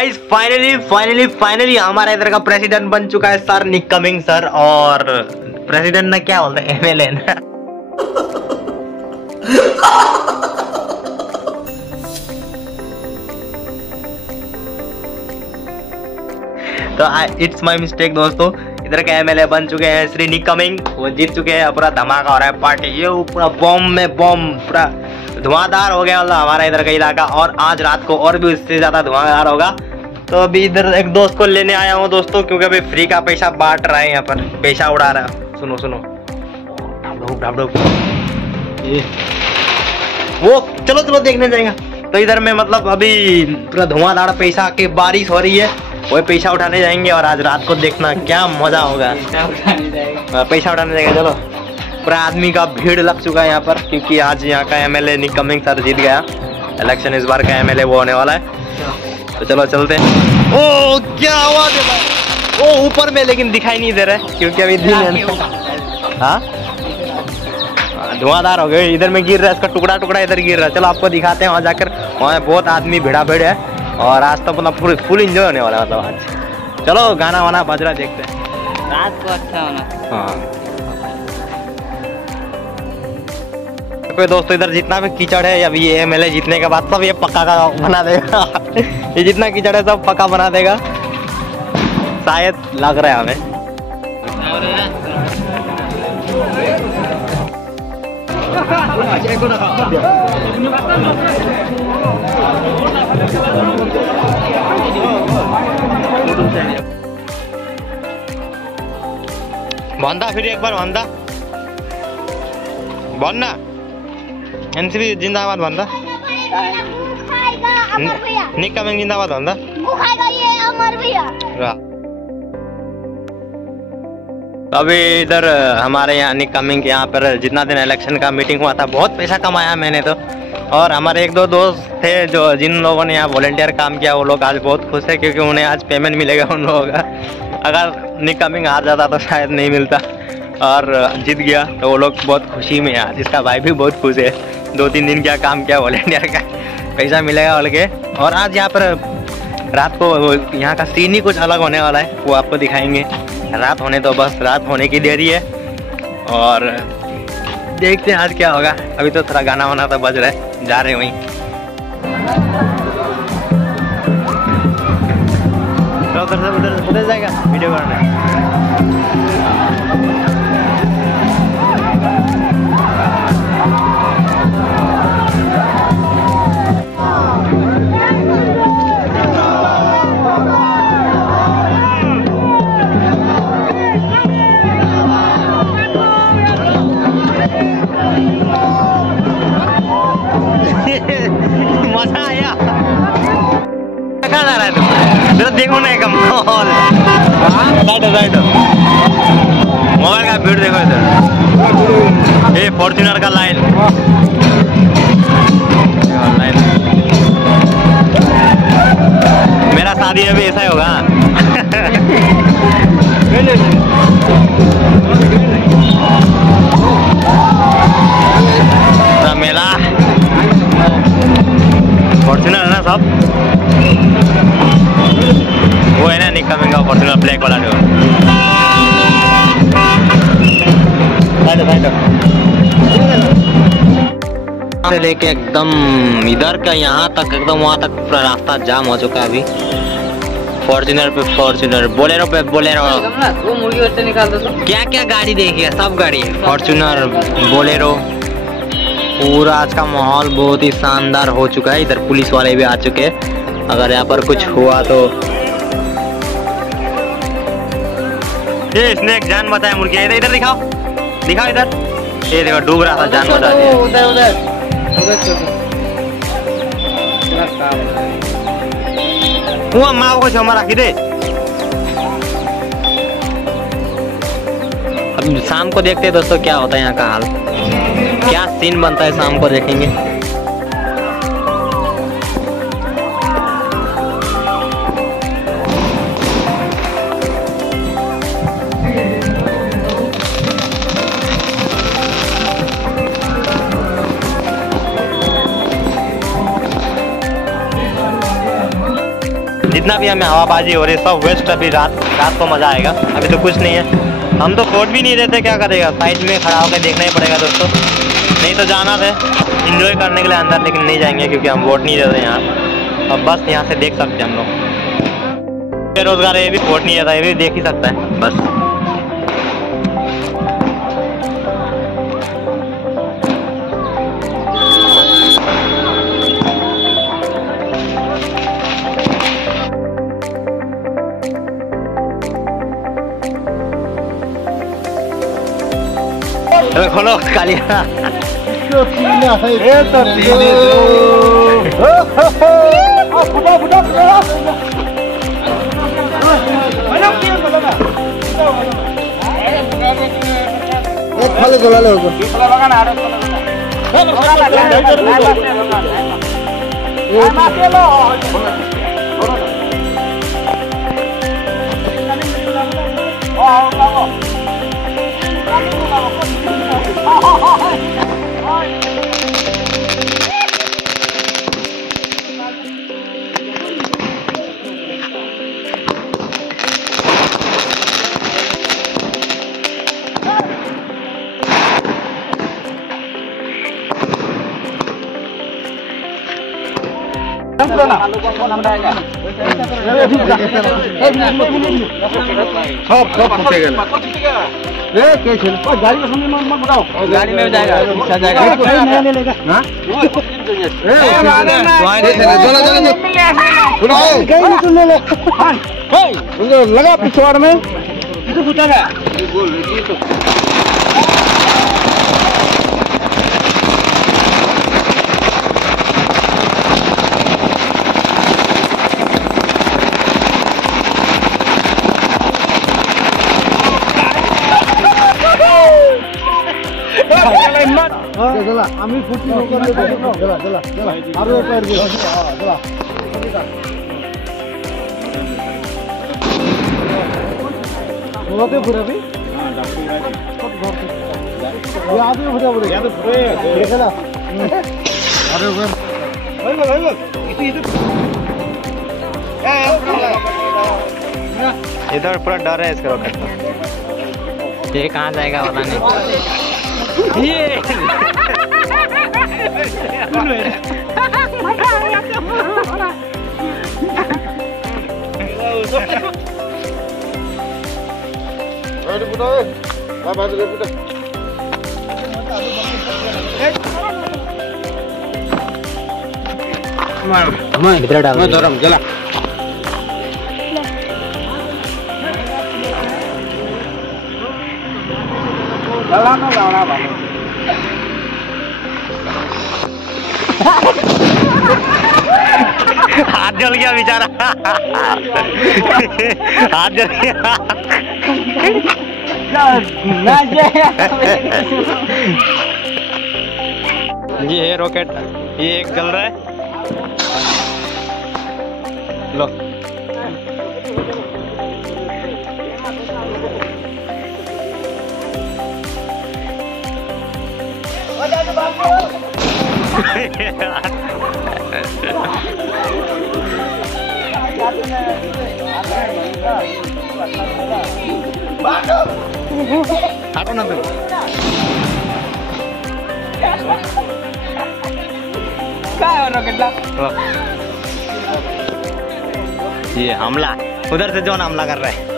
Guys finally हमारा इधर का प्रेसिडेंट बन चुका है सर निक कमिंग सर। और प्रेसिडेंट ना क्या बोलते हैं, एमएलए ना। तो इट्स माय मिस्टेक दोस्तों, इधर के एमएलए बन चुके हैं श्री निक कमिंग। वो जीत चुके हैं, पूरा धमाका हो रहा है पार्टी, ये पूरा बम में बम पूरा धुआंधार हो गया मतलब हमारा इधर का इलाका। और आज रात को और भी उससे ज्यादा धुआंधार होगा। तो अभी इधर एक दोस्त को लेने आया हूँ दोस्तों, क्योंकि अभी फ्री का पैसा बांट रहा है, यहाँ पर पैसा उड़ा रहा है। सुनो सुनो वो चलो चलो देखने जाएगा। तो इधर में मतलब अभी पूरा धुआंधार पैसा की बारिश हो रही है, वही पैसा उठाने जाएंगे। और आज रात को देखना क्या मजा होगा, पैसा उठाने जाएंगे। चलो पूरा आदमी का भीड़ लग चुका है यहाँ पर, क्योंकि आज यहाँ का एमएलए निक कमिंग सर जीत गया इलेक्शन। इस बार का एमएलए वो होने वाला है। तो चलो चलते हैं। ओ क्या आवाज है भाई, ओ ऊपर में, लेकिन दिखाई नहीं दे रहा है क्योंकि अभी दिन है। हाँ धुआंधार हो गए, इधर में गिर रहा है, इसका टुकड़ा टुकड़ा इधर गिर रहा है। चलो आपको दिखाते हैं वहाँ जाकर, वहाँ बहुत आदमी भीड़ है। और आज तो मतलब फुल एंजॉय होने वाला है मतलब आज। चलो गाना वाना बज रहा देखते हैं, रात को अच्छा होना। हाँ कोई दोस्तों इधर जितना भी कीचड़ है, अभी ये एमएलए जीतने के बाद सब ये पक्का का बना देगा। ये जितना कीचड़ है सब पक्का बना देगा शायद, लग रहा है हमें। बंदा फिर एक बार बंदा बनना, एनसीपी जिंदाबाद भन्दा, निक कमिंग जिंदाबाद भन्दा। अभी इधर हमारे यहाँ निक कमिंग के यहाँ पर जितना दिन इलेक्शन का मीटिंग हुआ था, बहुत पैसा कमाया मैंने तो। और हमारे एक दो दोस्त थे जो जिन लोगों ने यहाँ वॉलंटियर काम किया, वो लोग आज बहुत खुश है क्योंकि उन्हें आज पेमेंट मिलेगा उन लोगों का। अगर निक कमिंग हार जाता तो शायद नहीं मिलता, और जीत गया तो वो लोग बहुत खुशी में है। जिसका भाई भी बहुत खुश है, 2-3 दिन क्या काम किया वॉलंटियर का, पैसा मिलेगा बोल के। और आज यहाँ पर रात को यहाँ का सीन ही कुछ अलग होने वाला है, वो आपको दिखाएंगे। रात होने तो बस रात होने की देरी है, और देखते हैं आज क्या होगा। अभी तो थोड़ा गाना वाना तो बज रहा है, जा रहे वहीं। तो उधर जाएगा वीडियो करने। मजा आया, कहाँ जा रहा है तुम? देखो ना एक माहौल, मोबाइल का भीड़ देखो इधर, ये फॉर्च्यूनर का लाइन। मेरा शादी अभी ऐसा ही होगा। मेला फॉर्च्यूनर है ना सब, वो है ना निक कमिंग का फॉर्च्यूनर ब्लैक वाला जो। से लेके एकदम इधर का यहाँ तक, एकदम वहाँ तक पूरा रास्ता जाम हो चुका है अभी। फॉर्च्यूनर पे फॉर्च्यूनर, बोलेरो पे बोलेरो, वो मुर्गी बच्चे निकाल दो तो क्या क्या गाड़ी देखिए, सब गाड़ी है, फॉर्च्यूनर बोलेरो। पूरा आज का माहौल बहुत ही शानदार हो चुका है। इधर पुलिस वाले भी आ चुके हैं, अगर यहाँ पर कुछ हुआ तो। ये इसने एक जान बचाया मुर्गी, इधर इधर दिखाओ दिखाओ इधर, ये देखो डूब रहा था, जान बचा दिया। उधर उधर हुआ माँ को क्षमा रखी दे। अब शाम को देखते हैं दोस्तों क्या होता है यहाँ का हाल, क्या सीन बनता है शाम को देखेंगे। जितना भी हमें हवाबाजी हो रही है सब वेस्ट। अभी रात को मज़ा आएगा, अभी तो कुछ नहीं है। हम तो वोट भी नहीं देते, क्या करेगा, साइड में खड़ा होकर देखना ही पड़ेगा दोस्तों। नहीं तो जाना था एंजॉय करने के लिए अंदर, लेकिन नहीं जाएंगे क्योंकि हम वोट नहीं देते यहाँ। अब बस यहाँ से देख सकते हैं हम लोग। बेरोजगार ये भी वोट नहीं देता, ये भी देख ही सकता है बस। खोलो कालिया। गाड़ी में जाएगा, रिक्शा जाएगा, लगा पिछवाड़ में आम्ही फुटी इधर पूरा डर है इसका रॉकेट का। ये कहाँ जाएगा पता नहीं। ये जला हाथ जल गया बेचारा। हाथ जल गया। ये है रॉकेट, ये एक जल रहा है। लो हटो ना तुम। ये हमला, उधर से जो हमला कर रहा है।